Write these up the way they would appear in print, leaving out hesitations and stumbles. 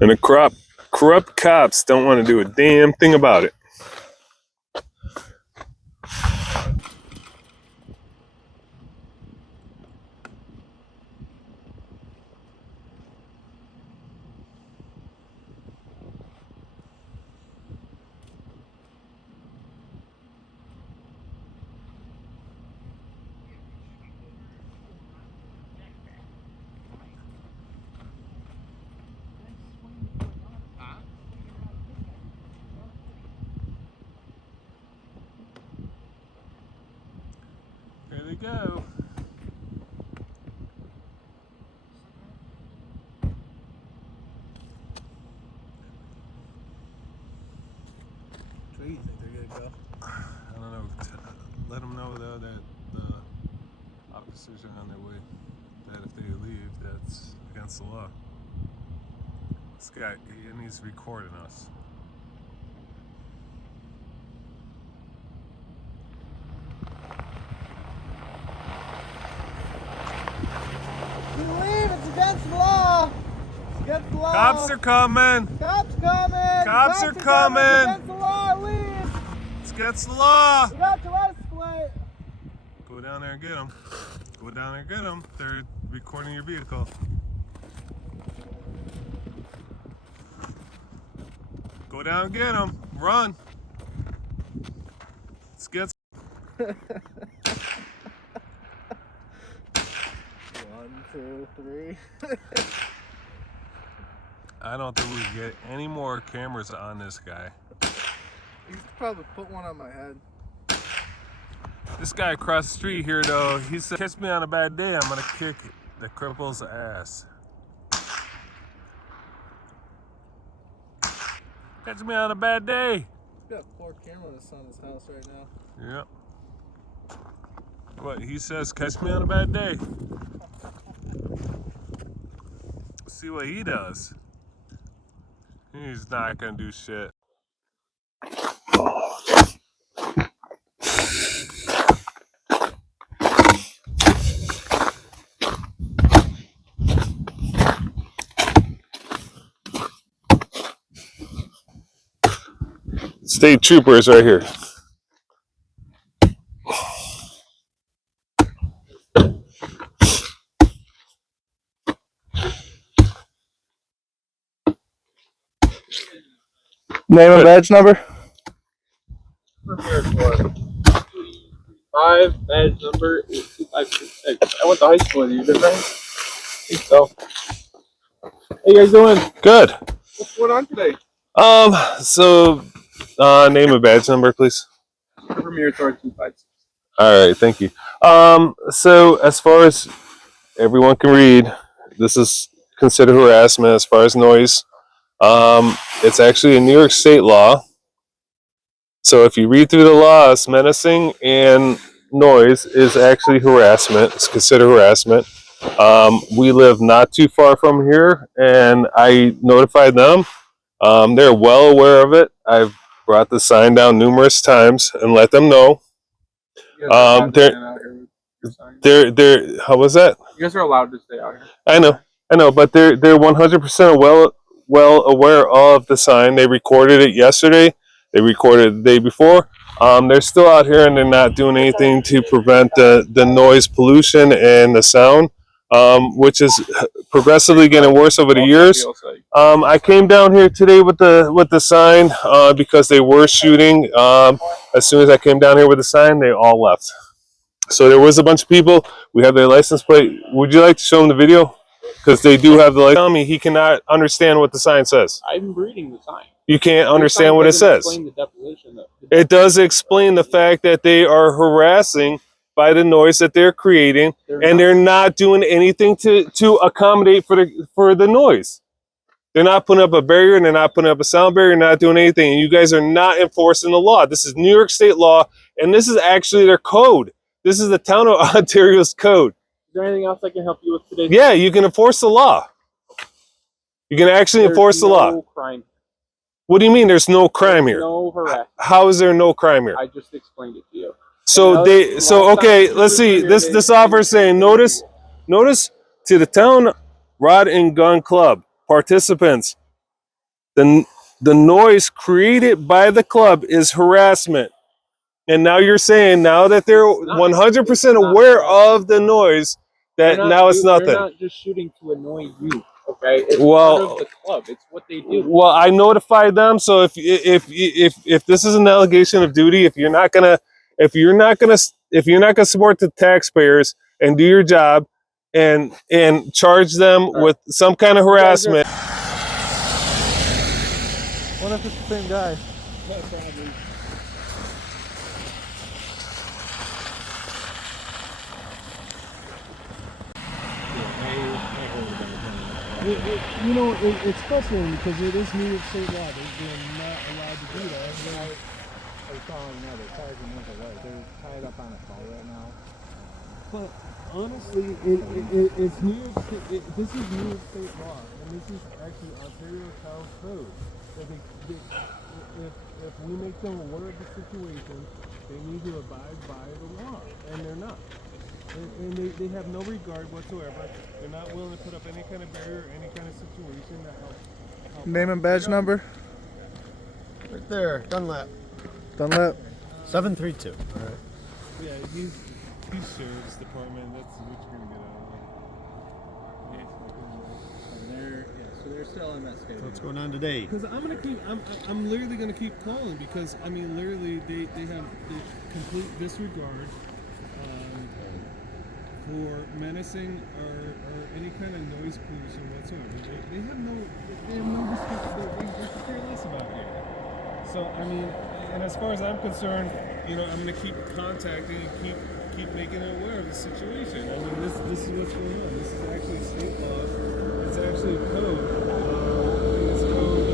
And the corrupt cops don't want to do a damn thing about it. There they go. Where do you think they're gonna go? I don't know. Let them know though that the officers are on their way. That if they leave, that's against the law. This guy, and he's recording us. Leave! It's against the law! It's against the law! Cops are coming! Cops coming! Cops are coming! It's against the law! Leave! It's against the law! We got your license plate! Go down there and get them. Go down there and get them. They're recording your vehicle. Go down and get them. Run. Let's get. 1, 2, 3. I don't think we can get any more cameras on this guy. You could probably put one on my head. This guy across the street here, though, he said, "Catch me on a bad day, I'm gonna kick the cripple's ass." Catch me on a bad day. He's got 4 cameras on his house right now. Yep. What he says, catch me on a bad day. See what he does. He's not gonna do shit. State troopers right here. Name and badge number? 5, badge number is 2566. I went to high school with you, didn't I? I think so. How you guys doing? Good. What's going on today? Name and badge number, please. Premier Authority 256. All right, thank you. So as far as everyone can read, this is considered harassment as far as noise. It's actually a New York State law. So if you read through the laws, menacing and noise is actually harassment. It's considered harassment. We live not too far from here, and I notified them. They're well aware of it. I've brought the sign down numerous times and let them know. They're how was that? You guys are allowed to stay out here. I know, but they're 100% well aware of the sign. They recorded it yesterday. They recorded it the day before. They're still out here and they're not doing anything to prevent the noise pollution and the sound, which is progressively getting worse over the years. I came down here today with the sign because they were shooting. As soon as I came down here with the sign, they all left. So there was a bunch of people. We have their license plate. Would you like to show them the video? Because they do have the license. Tell me he cannot understand what the sign says. I'm reading the sign. You can't understand what it says. It does explain the fact that they are harassing by the noise that they're creating, and they're not doing anything to accommodate for the noise. They're not putting up a barrier, and they're not putting up a sound barrier, not doing anything. And you guys are not enforcing the law. This is New York State law, and this is actually their code. This is the town of Ontario's code. Is there anything else I can help you with today? Yeah, you can enforce the law. You can actually enforce the law. Crime. What do you mean there's no crime here? No harassment. How is there no crime here? I just explained it to you. So okay, let's see. This offer is saying notice to the town Rod and Gun Club participants. the noise created by the club is harassment. And now you're saying now that they're 100% aware of the noise that now it's nothing. They're not just shooting to annoy you. Okay, it's Well, part of the club. It's what they do. Well, I notified them. So if this is an allegation of duty, if you're not gonna support the taxpayers and do your job, and charge them with some kind of harassment. What if it's the same guy? Probably. You know, it's frustrating because it is New York State law. They're not allowed to do that. They're calling now. They're charging them for what? They're tied up on a call right now. But honestly, it's New York State. This is New York State law, and this is actually Ontario Town Code. That if we make them aware of the situation, they need to abide by the law, and they're not. And they have no regard whatsoever. They're not willing to put up any kind of barrier, any kind of situation to help. Name and badge number? Right there, Dunlap. Dunlap? 732. All right. Yeah, he's sheriff's department. That's what you're gonna get out of it. So they're still investigating. What's going on today? Because I'm literally gonna keep calling because I mean literally they have the complete disregard for menacing or any kind of noise pollution whatsoever. They have no respect. They could care less about it. So I mean, and as far as I'm concerned, you know, I'm gonna keep contacting and keep making it aware of the situation. I mean, this is what's going on. This is actually state law. It's actually code. It's code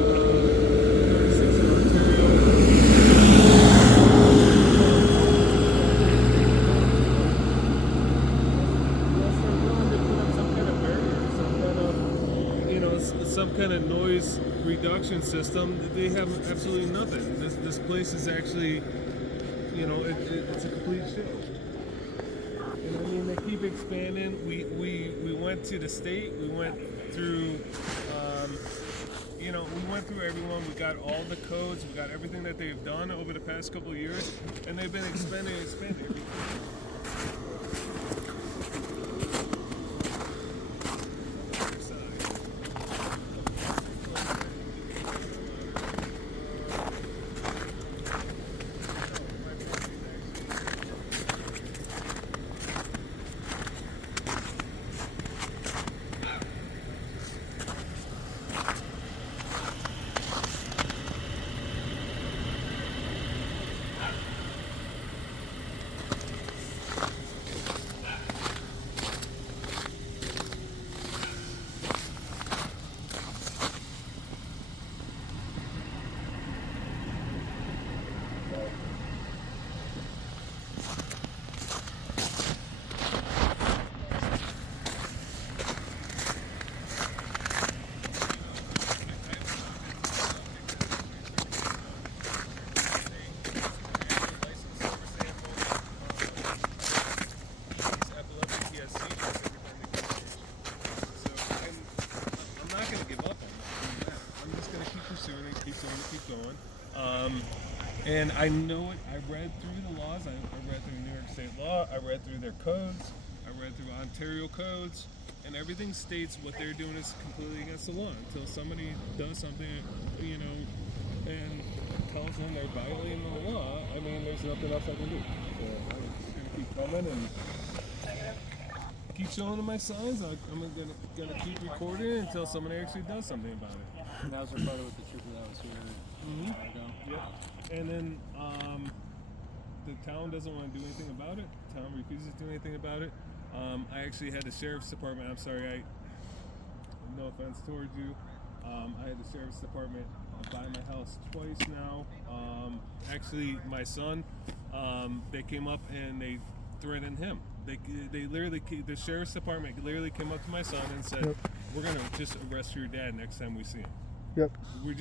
36 in Ontario. Some kind of noise reduction system. They have absolutely nothing. This place is actually, you know, it's a complete shit. And I mean, they keep expanding. We went to the state. We went through, you know, we went through everyone. We got all the codes. We got everything that they've done over the past couple of years, and they've been expanding. And I know it. I read through the laws. I read through New York State law. I read through their codes. I read through Ontario codes. And everything states what they're doing is completely against the law. Until somebody does something, you know, and tells them they're violating the law, I mean, there's nothing else I can do. So I'm just going to keep coming and keep showing them my signs. I'm gonna keep recording until somebody actually does something about it. And that was our brother with the trooper that was here. Yep. And then the town doesn't want to do anything about it. The town refuses to do anything about it. I actually had the sheriff's department. I'm sorry, no offense towards you. I had the sheriff's department by my house twice now. Actually, my son, they came up and they threatened him. They literally, the sheriff's department literally came up to my son and said, Yep. "We're gonna just arrest your dad next time we see him. Yep. We're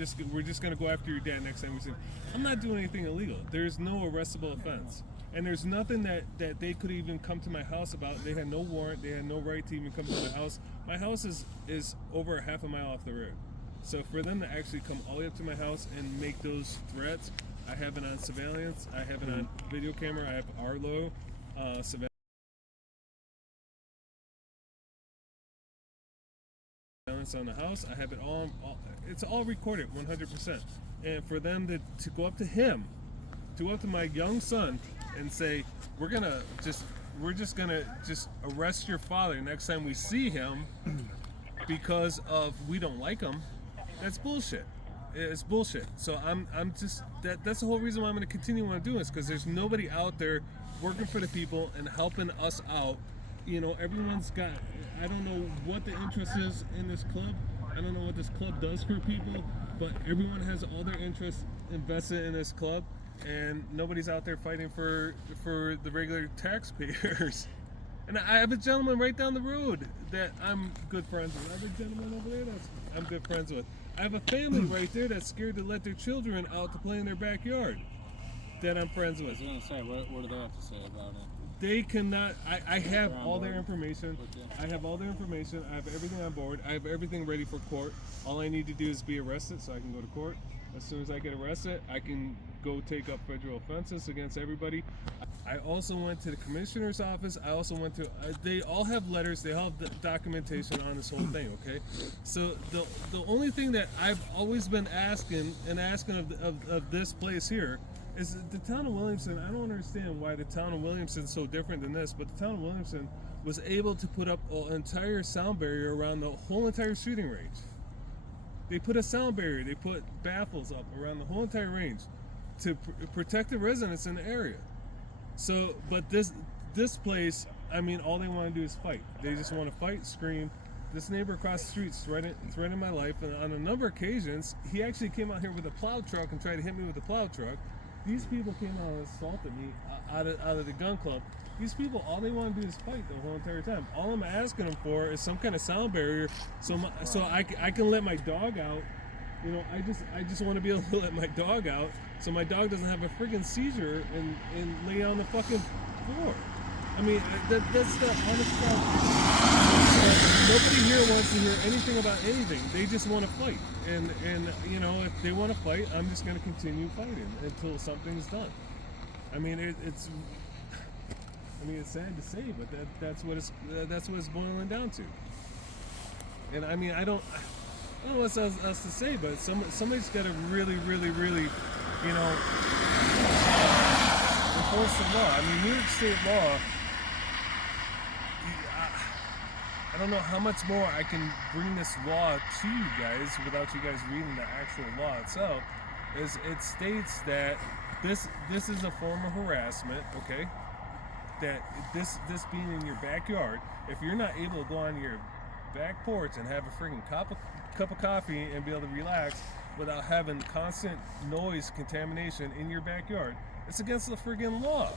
just gonna go after your dad next time we see him." I'm not doing anything illegal. There's no arrestable offense, and there's nothing that they could even come to my house about. They had no warrant. They had no right to even come to the house. My house is over a half a mile off the road. So for them to actually come all the way up to my house and make those threats, I have it on surveillance, I have it on video camera, I have Arlo surveillance on the house, I have it all, it's all recorded 100%. And for them to go up to him, to go up to my young son and say, we're just gonna arrest your father next time we see him because of we don't like him, that's bullshit. It's bullshit. So I'm just that's the whole reason why I'm going to continue on doing this, because there's nobody out there working for the people and helping us out. You know, everyone's got, I don't know what the interest is in this club. I don't know what this club does for people, but everyone has all their interests invested in this club, and nobody's out there fighting for the regular taxpayers. And I have a gentleman right down the road that I'm good friends with. I have a gentleman over there that's I'm good friends with. I have a family right there that's scared to let their children out to play in their backyard that I'm friends with. I was going to say, what do they have to say about it? They cannot, I have all their information. I have all their information. I have everything on board. I have everything ready for court. All I need to do is be arrested so I can go to court. As soon as I get arrested, I can go take up federal offenses against everybody. I also went to the commissioner's office. I also went to, they all have letters, they all have the documentation on this whole thing, okay? So the only thing that I've always been asking of this place here is the town of Williamson. I don't understand why the town of Williamson is so different than this, but the town of Williamson was able to put up an entire sound barrier around the whole entire shooting range. They put a sound barrier, they put baffles up around the whole entire range to protect the residents in the area. So, but this place, I mean, all they want to do is fight. They just want to fight, scream. This neighbor across the street threatened my life, and on a number of occasions, he actually came out here with a plow truck and tried to hit me with a plow truck. These people came out and assaulted me out of the gun club. These people, all they want to do is fight the whole entire time. All I'm asking them for is some kind of sound barrier, so I can let my dog out. You know, I just want to be able to let my dog out, so my dog doesn't have a friggin' seizure and lay on the fucking floor. I mean, that's the honest stuff. Nobody here wants to hear anything about anything. They just want to fight, and you know, if they want to fight, I'm just going to continue fighting until something's done. I mean, it's sad to say, but that's what it's boiling down to. And I mean, I don't know what else to say, but somebody's got to really, really, really, you know, enforce the law. I mean, New York State law, I don't know how much more I can bring this law to you guys without you guys reading the actual law itself. It states that this is a form of harassment, okay? That this being in your backyard, if you're not able to go on your back porch and have a freaking cup of coffee and be able to relax without having constant noise contamination in your backyard, it's against the friggin' law.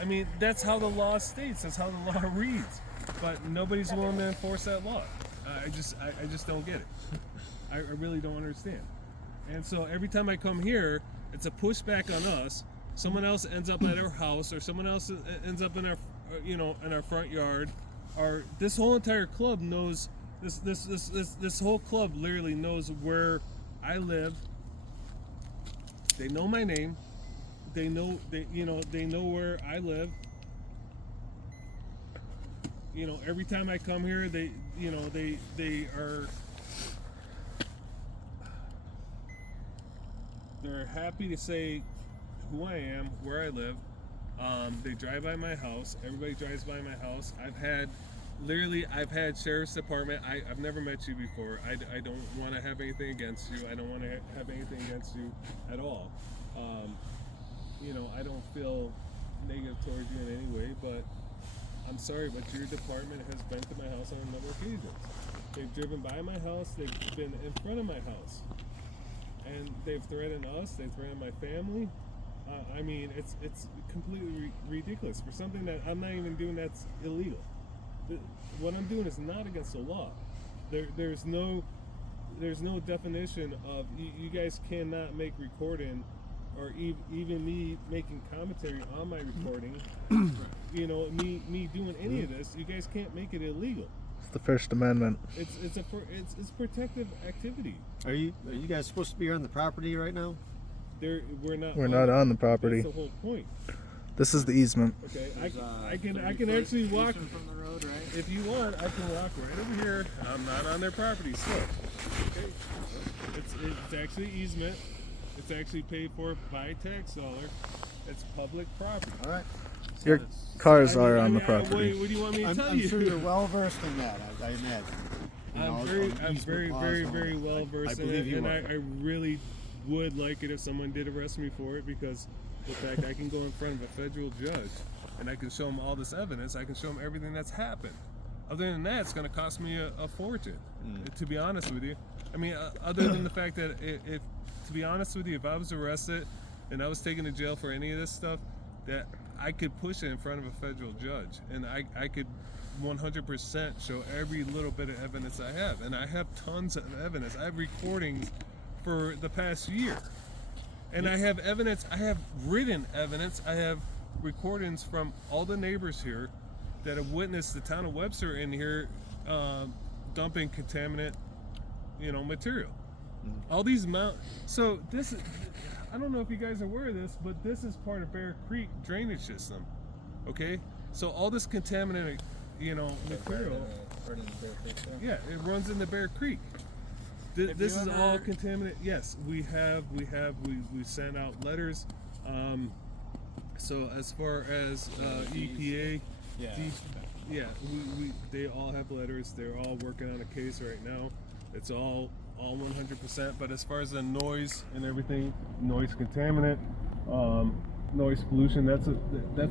I mean, that's how the law states, that's how the law reads, but nobody's willing to enforce that law. I just don't get it. I really don't understand. And so every time I come here, it's a pushback on us. Someone else ends up at our house, or someone else ends up in our, you know, in our front yard. Or this whole entire club knows, this whole club literally knows where I live. They know my name. They know where I live. You know, every time I come here, they're happy to say who I am, where I live. They drive by my house. Everybody drives by my house. I've had sheriff's department. I've never met you before. I don't want to have anything against you. I don't want to have anything against you at all. You know, I don't feel negative towards you in any way, but I'm sorry, but your department has been to my house on a number of occasions. They've driven by my house. They've been in front of my house. And they've threatened us. They've threatened my family. I mean, it's completely ridiculous for something that I'm not even doing that's illegal. What I'm doing is not against the law. There's no definition of you guys cannot make recording, or even me making commentary on my recording. You know, me doing any of this, you guys can't make it illegal. It's the First Amendment. It's protective activity. Are you guys supposed to be on the property right now? We're not. We're not on the property. That's the whole point. This is the easement. Okay, I can actually walk from the road, right? if you want. I can walk right over here. I'm not on their property still. Okay, it's actually easement. It's actually paid for by tax dollar. It's public property. All right. Your cars are on the property. What do you want me to tell I'm you? sure you're well versed in that. I imagine. You know, I'm easement very, laws very, and all very that. well versed I in believe it, you and are. I really would like it if someone did arrest me for it, because the fact I can go in front of a federal judge and I can show them all this evidence. I can show them everything that's happened. Other than that, it's going to cost me a fortune. To be honest with you, I mean, other than the fact that if to be honest with you, if I was arrested and I was taken to jail for any of this stuff, that I could push it in front of a federal judge, and I could 100% show every little bit of evidence I have, and I have tons of evidence. I have recordings for the past year, and I have evidence. I have written evidence. I have recordings from all the neighbors here that have witnessed the town of Webster in here dumping contaminant, material. All these So this is. I don't know if you guys are aware of this, but this is part of Bear Creek drainage system. Okay, so all this contaminated, material. Yeah, it runs into Bear Creek. This is all contaminated. Yes, we sent out letters. So as far as EPA, they all have letters. They're all working on a case right now. It's all 100%. But as far as the noise and everything, noise contaminant, noise pollution, that's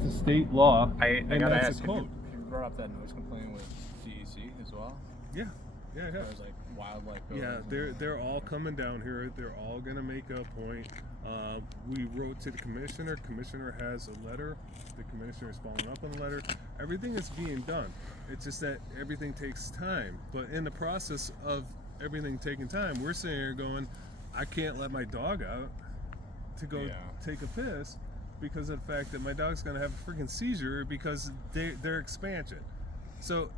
a state law. I gotta that's ask, a code. have you brought up that noise complaint with DEC as well? Yeah. As far as like wildlife goes? Yeah, they're all coming down here. They're all gonna make a point. We wrote to the commissioner. Commissioner has a letter. The commissioner is following up on the letter. Everything is being done. It's just that everything takes time. But in the process of everything taking time, we're sitting here going, I can't let my dog out to go take a piss because of the fact that my dog's gonna have a freaking seizure because their expansion. So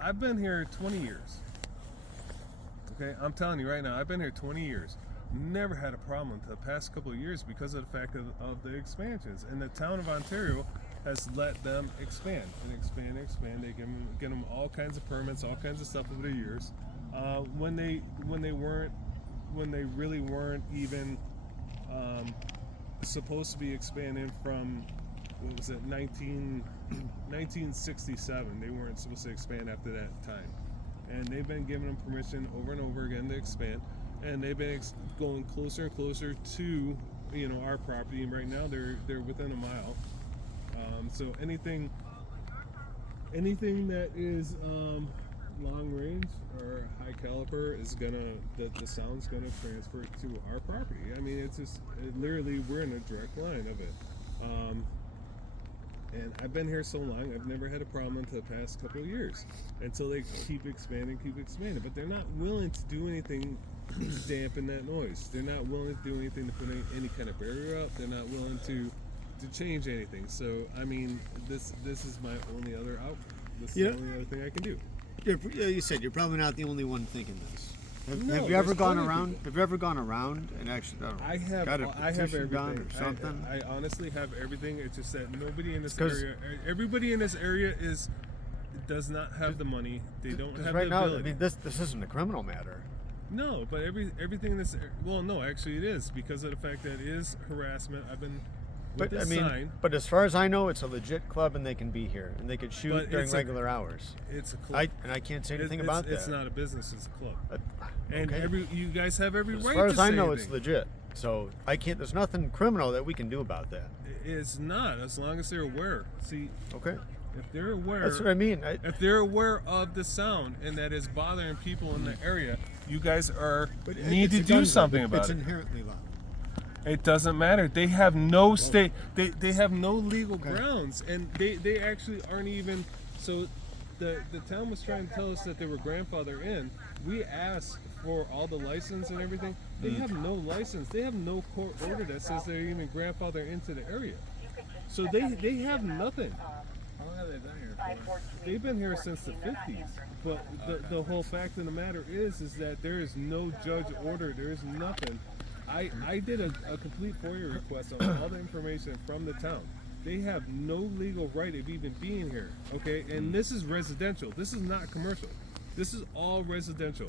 I've been here 20 years. Okay, I'm telling you right now, I've been here 20 years. Never had a problem until the past couple of years because of the fact of the expansions. And the town of Ontario has let them expand and expand and expand. They get them all kinds of permits, all kinds of stuff over the years. When they really weren't even supposed to be expanding from, what was it, 1967. They weren't supposed to expand after that time. And they've been giving them permission over and over again to expand. And they've been going closer and closer to, our property. And right now they're within a mile. So anything that is long range or high caliber is the sound's gonna transfer to our property. I mean, it's just literally we're in a direct line of it. And I've been here so long, I've never had a problem until the past couple of years. Until they keep expanding. But they're not willing to do anything to dampen that noise. They're not willing to do anything to put any kind of barrier up. They're not willing to change anything. So, I mean, this is my only other outcome. This is the only other thing I can do. You said you're probably not the only one thinking this. No, Have you ever there's gone plenty of around? people. Have you ever gone around and actually I have petition done everything. or something? I honestly have everything. It's just that nobody in this area, everybody in this area does not have the money. They don't have right the now, ability. I mean, this isn't a criminal matter. No, but everything in this. Well, no, actually, it is because of the fact that it is harassment. I've been. With But I this mean, sign, but as far as I know, it's a legit club and they can be here and they could shoot But during it's a- regular hours. it's a club. I can't say anything It's- about that. It's not a business. It's a club. And okay. you guys have every As right far to as I say know, it's anything. legit. So I can't. There's nothing criminal that we can do about that. It's not, as long as they're aware. See, Okay. if they're aware, That's what I mean. if they're aware of the sound and that is bothering people in the area, you guys need to do something about It's it. inherently loud. It doesn't matter. They have no state. They have no legal grounds, and they actually aren't even. So, the town was trying to tell us that they were grandfathered in. We asked for all the license and everything. They have no license. They have no court order that says they're even grandfathered into the area. So they have nothing. How long have they been here for? They've been here since the 50s. But the whole fact of the matter is that there is no judge order. There is nothing. I did a complete FOIA request on all the information from the town. They have no legal right of even being here, okay? And this is residential. This is not commercial. This is all residential.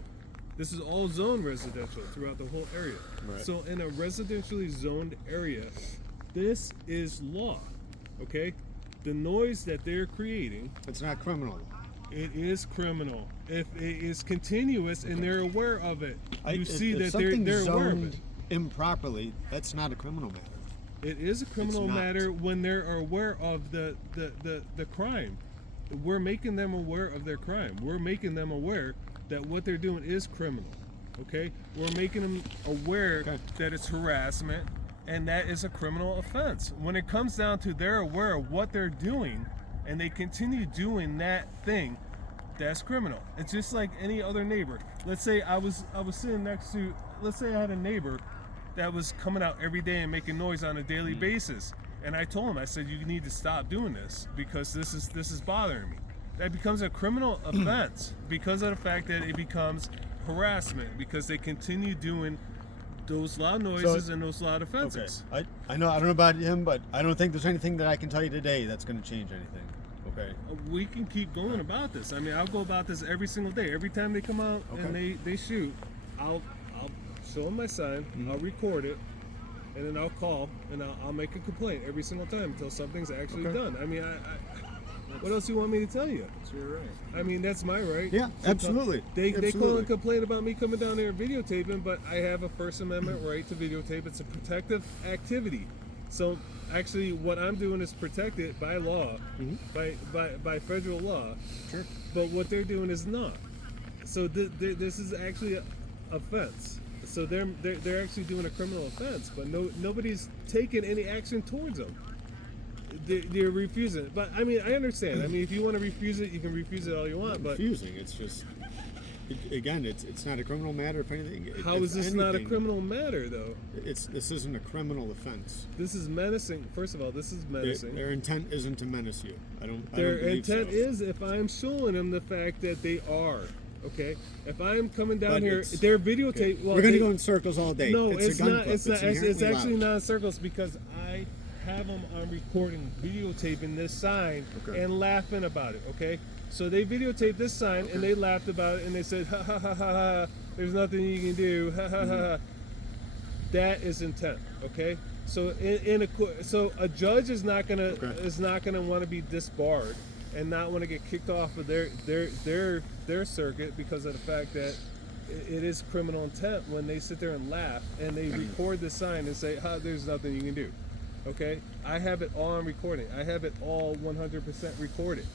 This is all zone residential throughout the whole area. Right. So in a residentially zoned area, this is law, okay? The noise that they're creating, It's not criminal. it is criminal. If it is continuous and they're aware of it, you see if that something's they're aware of zoned it. improperly, that's not a criminal matter. It is a criminal not. matter when they're aware of the crime. We're making them aware of their crime. We're making them aware that what they're doing is criminal. Okay? We're making them aware that it's harassment and that is a criminal offense. When it comes down to they're aware of what they're doing and they continue doing that thing, that's criminal. It's just like any other neighbor. Let's say I was sitting next to, let's say I had a neighbor that was coming out every day and making noise on a daily basis. And I told him, I said, you need to stop doing this because this is bothering me. That becomes a criminal offense because of the fact that it becomes harassment because they continue doing those loud noises and those loud offenses. Okay. I don't know about him, but I don't think there's anything that I can tell you today that's going to change anything. Okay. We can keep going about this. I mean, I'll go about this every single day. Every time they come out and they shoot, I'll show them my sign, I'll record it, and then I'll call and I'll make a complaint every single time until something's actually done. I mean, what else do you want me to tell you? That's your right. I mean, that's my right. Yeah, absolutely. They call Absolutely. and complain about me coming down there videotaping, but I have a First Amendment right to videotape. It's a protective activity. So actually, what I'm doing is protected by law, by federal law. Sure. But what they're doing is not. So this is actually an offense. So they're actually doing a criminal offense, but nobody's taking any action towards them. They're refusing it. But I mean, I understand. I mean, if you want to refuse it, you can refuse it all you want. But Refusing, it's just again, it's not a criminal matter. If anything, how is this not a criminal matter, though? This isn't a criminal offense. This is menacing. First of all, this is menacing. Their intent isn't to menace you. I don't Their believe intent so. is if I'm showing them the fact that they are. Okay, if I'm coming down But here, it's- they're videotape. Well, We're going to they- go in circles all day. No, it's it's a gun not. club. It's not. It's inherently actually loud. not in circles because I have them on recording, videotaping this sign and laughing about it. Okay, so they videotaped this sign and they laughed about it and they said, "Ha ha ha ha ha! There's nothing you can do." Ha ha ha ha. That is intent. Okay, so so a judge is not gonna want to be disbarred and not want to get kicked off of their circuit because of the fact that it is criminal intent when they sit there and laugh and they record the sign and say, there's nothing you can do. Okay? I have it all on recording. I have it all 100% recorded.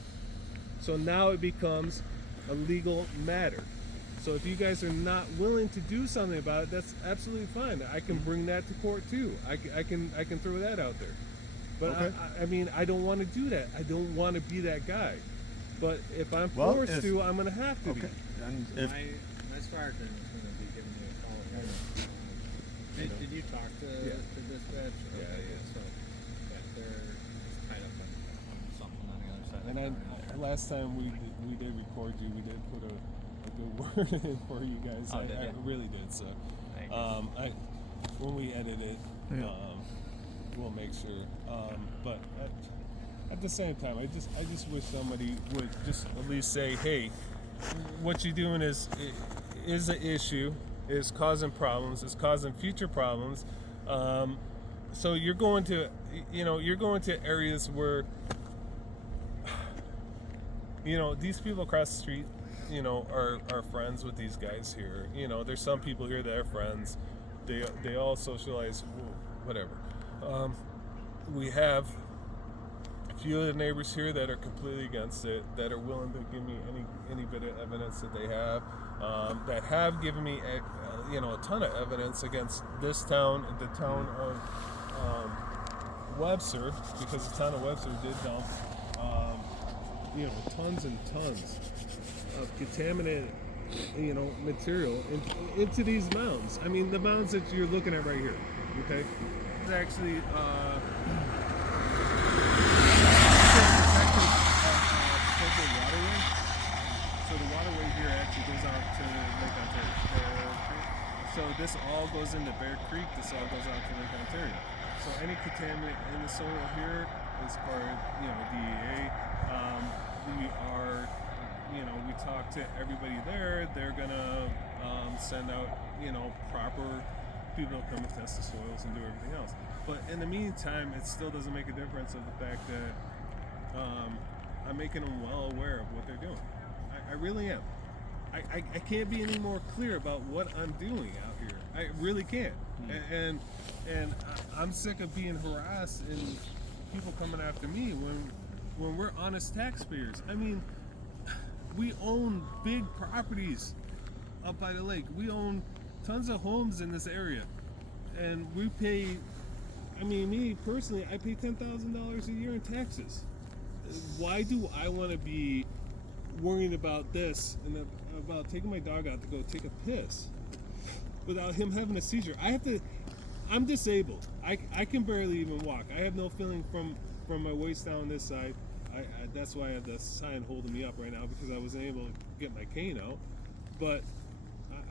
So now it becomes a legal matter. So if you guys are not willing to do something about it, that's absolutely fine. I can bring that to court too. I can throw that out there. But I mean, I don't want to do that. I don't want to be that guy. But if I'm forced to, I'm going to have to be. And if My sergeant is going to be giving me a call here. Did you talk to dispatch? Yeah. So they're just tied up on something on the other side. And last time we did record you, we did put a good word in for you guys. Oh, did I you? really did. So, Thank you. when we edit it, we'll make sure. But at the same time, I just wish somebody would just at least say, hey, what you're doing is an issue, is causing problems, is causing future problems. So you're going to areas where, these people across the street, are friends with these guys here. There's some people here that are friends. They all socialize, whatever. We have a few of the neighbors here that are completely against it, that are willing to give me any bit of evidence that they have, that have given me a ton of evidence against this town, the town of Webster, because the town of Webster did dump tons and tons of contaminated material into these mounds. I mean, the mounds that you're looking at right here, okay? It's actually protected So this all goes into Bear Creek. This all goes out to Lake Ontario. So any contaminant in the soil here is part of, DEA. We are, we talk to everybody there. They're gonna send out, proper people to come and test the soils and do everything else. But in the meantime, it still doesn't make a difference of the fact that I'm making them well aware of what they're doing. I really am. I can't be any more clear about what I'm doing out here. I really can't. And I'm sick of being harassed and people coming after me when we're honest taxpayers. I mean, we own big properties up by the lake. We own tons of homes in this area, and we pay. I mean, me personally, I pay $10,000 a year in taxes. Why do I want to be worrying about this and about taking my dog out to go take a piss without him having a seizure? I'm disabled. I can barely even walk. I have no feeling from my waist down this side. That's why I have the sign holding me up right now, because I wasn't able to get my cane out. But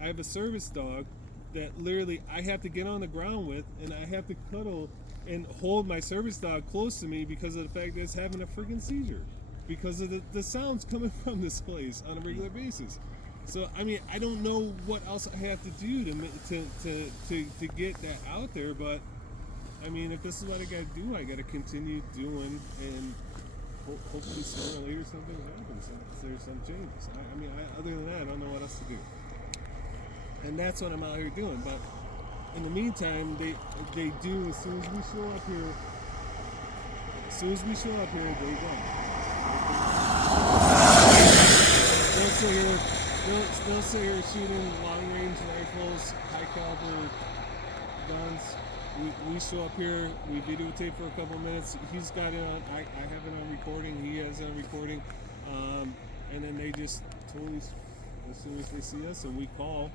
I have a service dog that literally I have to get on the ground with, and I have to cuddle and hold my service dog close to me because of the fact that it's having a freaking seizure, because of the sounds coming from this place on a regular basis. So I mean, I don't know what else I have to do to get that out there, but I mean, if this is what I got to do, I got to continue doing, and hopefully sooner or later something happens and there's some changes. Other than that, I don't know what else to do. And that's what I'm out here doing. But in the meantime, they do, as soon as we show up here, they go. They'll sit here shooting long range rifles, high caliber guns. We show up here, we videotape for a couple minutes. He's got it on, I have it on recording, he has it on recording. And then they just totally, as soon as they see us and we call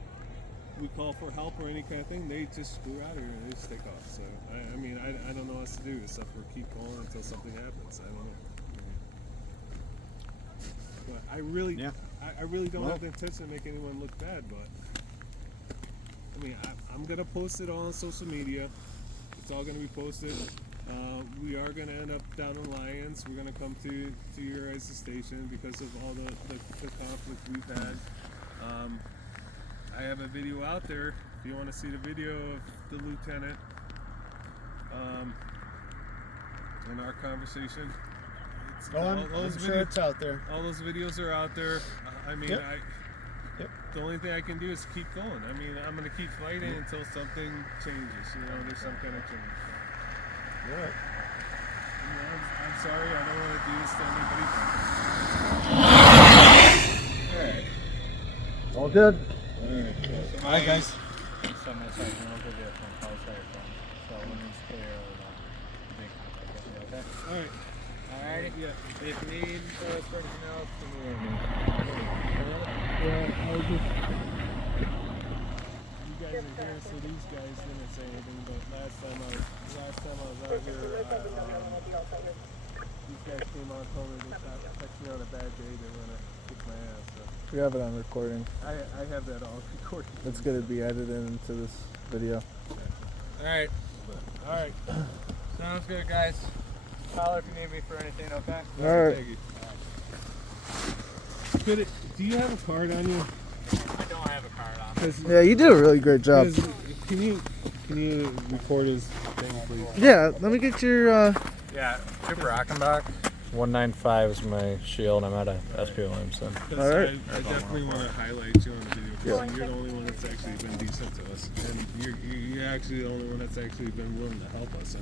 for help or any kind of thing, they just screw out of here and they just take off. So, I don't know what else to do except for keep going until something happens. I don't know. But I really don't have the intention to make anyone look bad, but I'm going to post it all on social media. It's all going to be posted. We are going to end up down in Lyons. We're going to come to your guys' station because of all the conflict we've had. I have a video out there if you want to see the video of the lieutenant and our conversation. I'm sure it's out there. All those videos are out there. The only thing I can do is keep going. I'm going to keep fighting until something changes. There's some kind of change. All right. I'm sorry. I don't want to do this to anybody. All good. All right, guys. So I'm going to start over there from outside from. So when it's clear, big contact. Okay? All right. Alrighty. Yeah. If you need for anything else, give me a ring. Yeah, I was just. You guys are here, so these guys didn't say anything. But last time I was out here, these guys came on, told me they text me on a bad day. They want to kick my ass. So. We have it on recording. I have that all recorded. It's going to be edited into this video. Alright. Alright. Sounds good, guys. Holler if you need me for anything, okay? Alright. Thank you. Do you have a card on you? I don't have a card on. Yeah, you did a really great job. Can you record his thing, please? Yeah, let me get your, Yeah, Trooper Achenbach. 195 is my shield. I'm at a SPOM, so. All right. I definitely want to highlight you on the video because you're the only one that's actually been decent to us, and you're actually the only one that's actually been willing to help us.